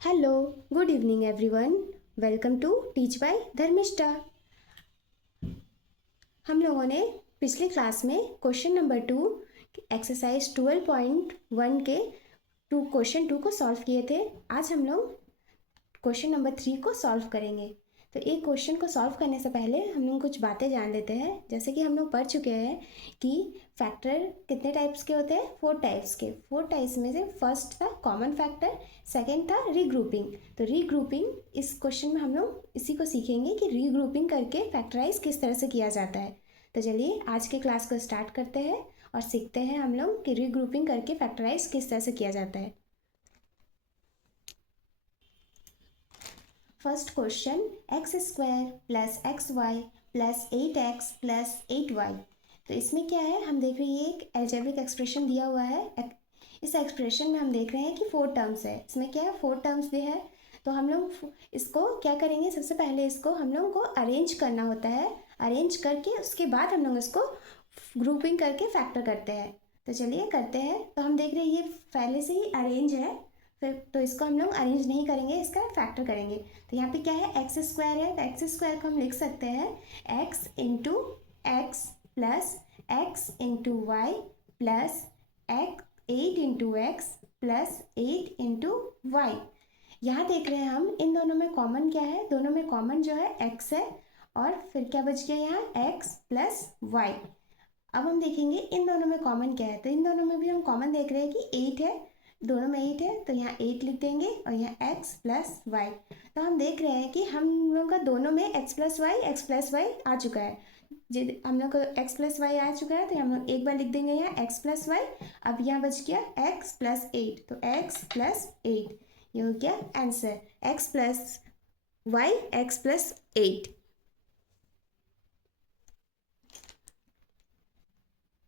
Hello, good evening everyone. Welcome to teach by Dharmishtha. हम लोगों ने पिछले क्लास में क्वेश्चन नंबर 2 एक्सरसाइज 12.1 के क्वेश्चन 2 को सॉल्व किए थे। आज हम लोग क्वेश्चन नंबर 3 को सॉल्व करेंगे। तो एक क्वेश्चन को सॉल्व करने से पहले हम लोग कुछ बातें जान लेते हैं। जैसे कि हम लोग पढ़ चुके हैं कि फैक्टर कितने टाइप्स के होते हैं, 4 टाइप्स के। 4 टाइप्स में से फर्स्ट था कॉमन फैक्टर, सेकंड था रीग्रुपिंग। तो रीग्रुपिंग इस क्वेश्चन में हम लोग इसी को सीखेंगे कि रीग्रुपिंग करके फैक्टराइज किस तरह से किया जाता है। तो चलिए आज के क्लास को स्टार्ट करते हैं और सीखते हैं हम लोग कि रीग्रुपिंग करके फैक्टराइज किस तरह से किया जाता है। First question, x square plus x y plus 8x plus 8y। तो इसमें क्या है, हम देख रहे हैं ये एक एल्जेब्रिक एक्सप्रेशन दिया हुआ है। इस एक्सप्रेशन में हम देख रहे हैं कि 4 टर्म्स है। इसमें क्या है, 4 टर्म्स दिए है। तो हम लोग इसको क्या करेंगे, सबसे पहले इसको हम लोग को अरेंज करना होता है। अरेंज करके उसके बाद हम लोग इसको ग्रुपिंग करके फैक्टर करते हैं। तो चलिए करते हैं। तो हम देख रहे हैं ये पहले से ही अरेंज है, फिर तो इसको हम लोग अरेंज नहीं करेंगे, इसका फैक्टर करेंगे। तो यहाँ पे क्या है, एक्स स्क्वायर है। तो एक्स स्क्वायर को हम लिख सकते हैं x into x plus x into y plus x 8 into x plus 8 into y. यहाँ देख रहे हैं हम इन दोनों में कॉमन क्या है, दोनों में कॉमन जो है एक्स है और फिर क्या बच गया यहाँ एक्स प्लस वाई। अब हम देखेंगे इन दोनों में कॉमन क्या है। तो इन दोनों में भी हम कॉमन देख रहे हैं कि 8 है, दोनों में 8 है। तो यहाँ 8 लिख देंगे और यहाँ x प्लस वाई। तो हम देख रहे हैं कि हम लोगों का दोनों में x प्लस वाई आ चुका है। हम लोग को x प्लस वाई आ चुका है तो हम लोग एक बार लिख देंगे यहाँ x प्लस वाई। अब यहाँ बच गया x प्लस 8, तो x प्लस 8 ये हो गया answer, x plus y x plus 8।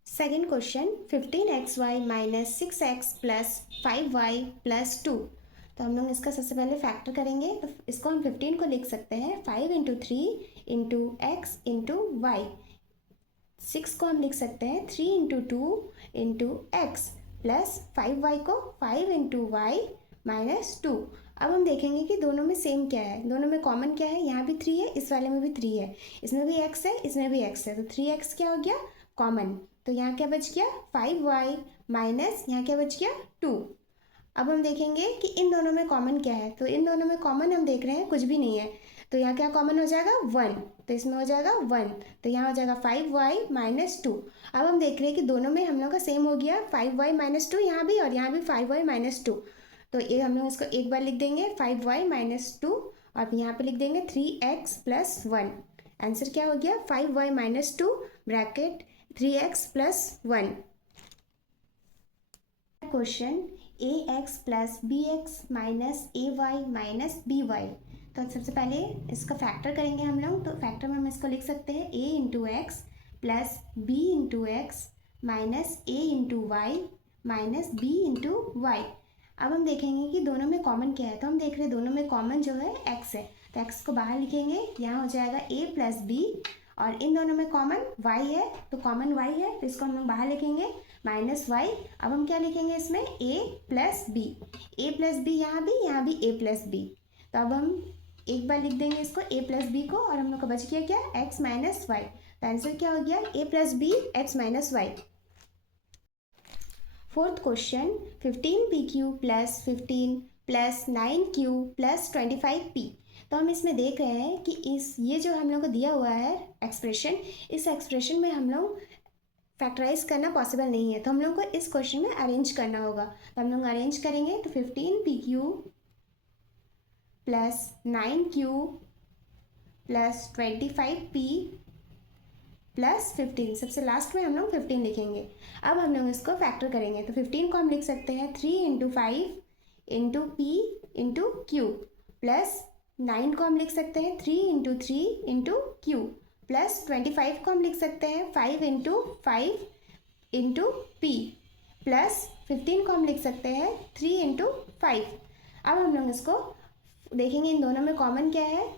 Second question, 15xy minus 6x plus 5y plus 2। तो हम लोग इसका सबसे पहले फैक्टर करेंगे। तो इसको हम 15 को लिख सकते हैं 5 into 3 into x into y. 6 को हम लिख सकते हैं 3 into 2 into x plus 5y को 5 इंटू वाई माइनस 2। अब हम देखेंगे कि दोनों में सेम क्या है, दोनों में कॉमन क्या है। यहाँ भी 3 है, इस वाले में भी 3 है, इसमें भी x है, इसमें भी x है। तो 3x क्या हो गया कॉमन। तो यहाँ क्या बच गया 5y माइनस यहाँ क्या बच गया 2। अब हम देखेंगे कि इन दोनों में कॉमन क्या है। तो इन दोनों में कॉमन हम देख रहे हैं कुछ भी नहीं है। तो यहाँ क्या कॉमन हो जाएगा 1, तो इसमें हो जाएगा 1। तो यहाँ हो जाएगा 5y माइनस 2। अब हम देख रहे हैं कि दोनों में हम लोग का सेम हो गया 5y माइनस 2, यहाँ भी और यहाँ भी 5y माइनस 2। तो ये हम लोग इसको एक बार लिख देंगे 5y माइनस 2 और यहाँ पे लिख देंगे 3x प्लस 1। आंसर क्या हो गया 5y minus 2 bracket 3x plus 1। Question, ax plus bx minus ay minus by। तो सबसे पहले इसका फैक्टर करेंगे हम लोग। तो फैक्टर में हम इसको लिख सकते हैं a into x plus b into x minus a into y minus b into y. अब हम देखेंगे कि दोनों में कॉमन क्या है। तो हम देख रहे हैं दोनों में कॉमन जो है x है, तो x को बाहर लिखेंगे, यहाँ हो जाएगा a प्लस b और इन दोनों में कॉमन y है, तो कॉमन y है तो इसको हम लोग बाहर लिखेंगे माइनस y। अब हम क्या लिखेंगे इसमें a plus b, a plus b यहाँ भी a प्लस बी। तो अब हम एक बार लिख देंगे इसको a प्लस बी को और हम लोग का बच गया क्या x माइनस वाई। तो आंसर क्या हो गया a plus b x minus y. Fourth question, 15pq plus 15 plus 9q plus 25p। तो हम इसमें देख रहे हैं कि ये जो हम लोग को दिया हुआ है एक्सप्रेशन, इस एक्सप्रेशन में हम लोग फैक्टराइज करना पॉसिबल नहीं है। तो हम लोग को इस क्वेश्चन में अरेंज करना होगा। तो हम लोग अरेंज करेंगे। तो 15pq plus 9q plus 25p plus 15, सबसे लास्ट में हम लोग 15 लिखेंगे। अब हम लोग इसको फैक्टर करेंगे। तो 15 को हम लिख सकते हैं 3 into 5 into P into Q plus 9 को हम लिख सकते हैं 3 इंटू 3 इंटू क्यू प्लस 25 को हम लिख सकते हैं 5 इंटू 5 इंटू पी प्लस 15 को हम लिख सकते हैं 3 इंटू 5। अब हम लोग इसको देखेंगे इन दोनों में कॉमन क्या है।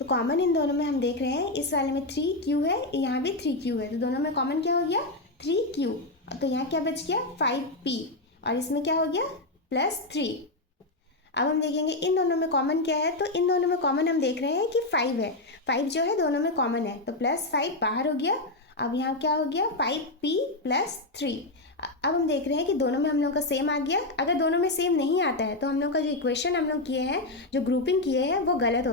तो कॉमन इन दोनों में हम देख रहे हैं इस वाले में 3q है, यहाँ भी 3q है, तो दोनों में कॉमन क्या हो गया 3q। तो यहाँ क्या बच गया 5p और इसमें क्या हो गया प्लस 3। अब हम देखेंगे इन दोनों में कॉमन क्या है, तो इन दोनों में कॉमन हम देख रहे हैं कि 5 है, 5 जो है दोनों में कॉमन है, तो +5 बाहर हो गया। अब यहाँ क्या हो गया 5p + 3। अब हम देख रहे हैं कि दोनों में हम लोग का सेम आ गया। अगर दोनों में सेम नहीं आता है तो हम लोग का जो इक्वेशन हम लोग किए हैं, जो ग्रुपिंग किए हैं वो गलत हो,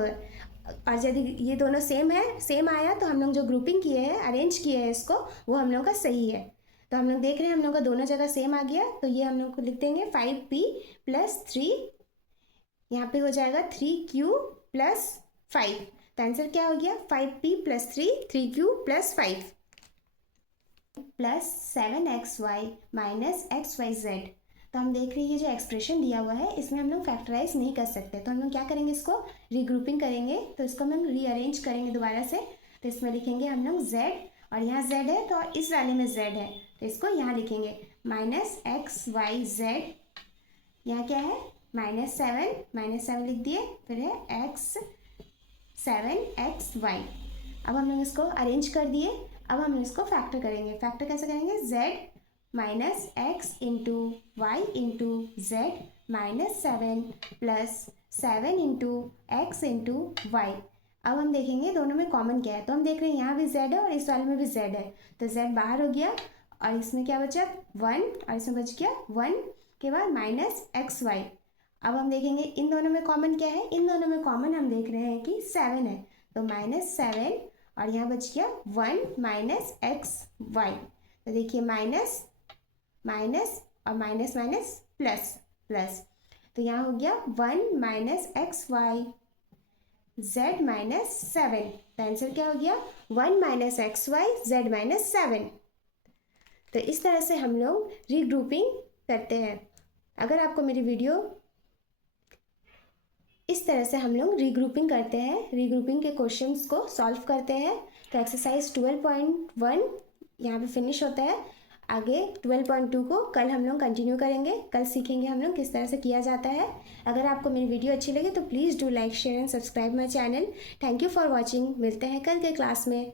और यदि ये दोनों सेम है, सेम आया तो हम लोग जो ग्रुपिंग किए हैं, अरेंज किए हैं इसको, वो हम लोग का सही है। तो हम लोग देख रहे हैं हम लोग का दोनों जगह सेम आ गया, तो ये हम लोग को लिख देंगे 5p + 3, यहाँ पे हो जाएगा 3q + 5। तो आंसर क्या हो गया 5p + 3, 3q + 5 + 7xy - xyz। तो हम देख रहे हैं ये जो एक्सप्रेशन दिया हुआ है इसमें हम लोग फैक्टराइज नहीं कर सकते, तो हम लोग क्या करेंगे, इसको रीग्रुपिंग करेंगे। तो इसको हम रीअरेंज करेंगे दोबारा से। तो इसमें लिखेंगे हम लोग z, और यहाँ z है तो इस वाले में z है, तो इसको यहाँ लिखेंगे -xyz। यहाँ क्या है -7 लिख दिए, फिर है x7xy। अब हम लोग इसको अरेंज कर दिए। अब हम इसको फैक्टर करेंगे। फैक्टर कैसे करेंगे, z -x × y × z -7 + 7 × x × y। अब हम देखेंगे दोनों में कॉमन क्या है, तो हम देख रहे हैं यहाँ भी z है और इस वाले में भी z है, तो z बाहर हो गया और इसमें क्या बचा 1, और इसमें बच गया 1 के बाद -xy। अब हम देखेंगे इन दोनों में कॉमन क्या है, इन दोनों में कॉमन हम देख रहे हैं कि 7 है, तो -7 और यहाँ बच गया 1 -xy। तो देखिए माइनस माइनस और माइनस माइनस प्लस प्लस, तो यहाँ हो गया 1 - xy z -7। तो आंसर क्या हो गया 1 - xy z -7। तो इस तरह से हम लोग रीग्रुपिंग करते हैं। अगर आपको मेरी वीडियो, इस तरह से हम लोग रीग्रुपिंग करते हैं, रीग्रुपिंग के क्वेश्चंस को सॉल्व करते हैं। तो एक्सरसाइज 12.1 यहाँ पे फिनिश होता है। आगे 12.2 को कल हम लोग कंटिन्यू करेंगे। कल सीखेंगे हम लोग किस तरह से किया जाता है। अगर आपको मेरी वीडियो अच्छी लगे तो please do like, share and subscribe my channel. Thank you for watching. मिलते हैं कल के क्लास में।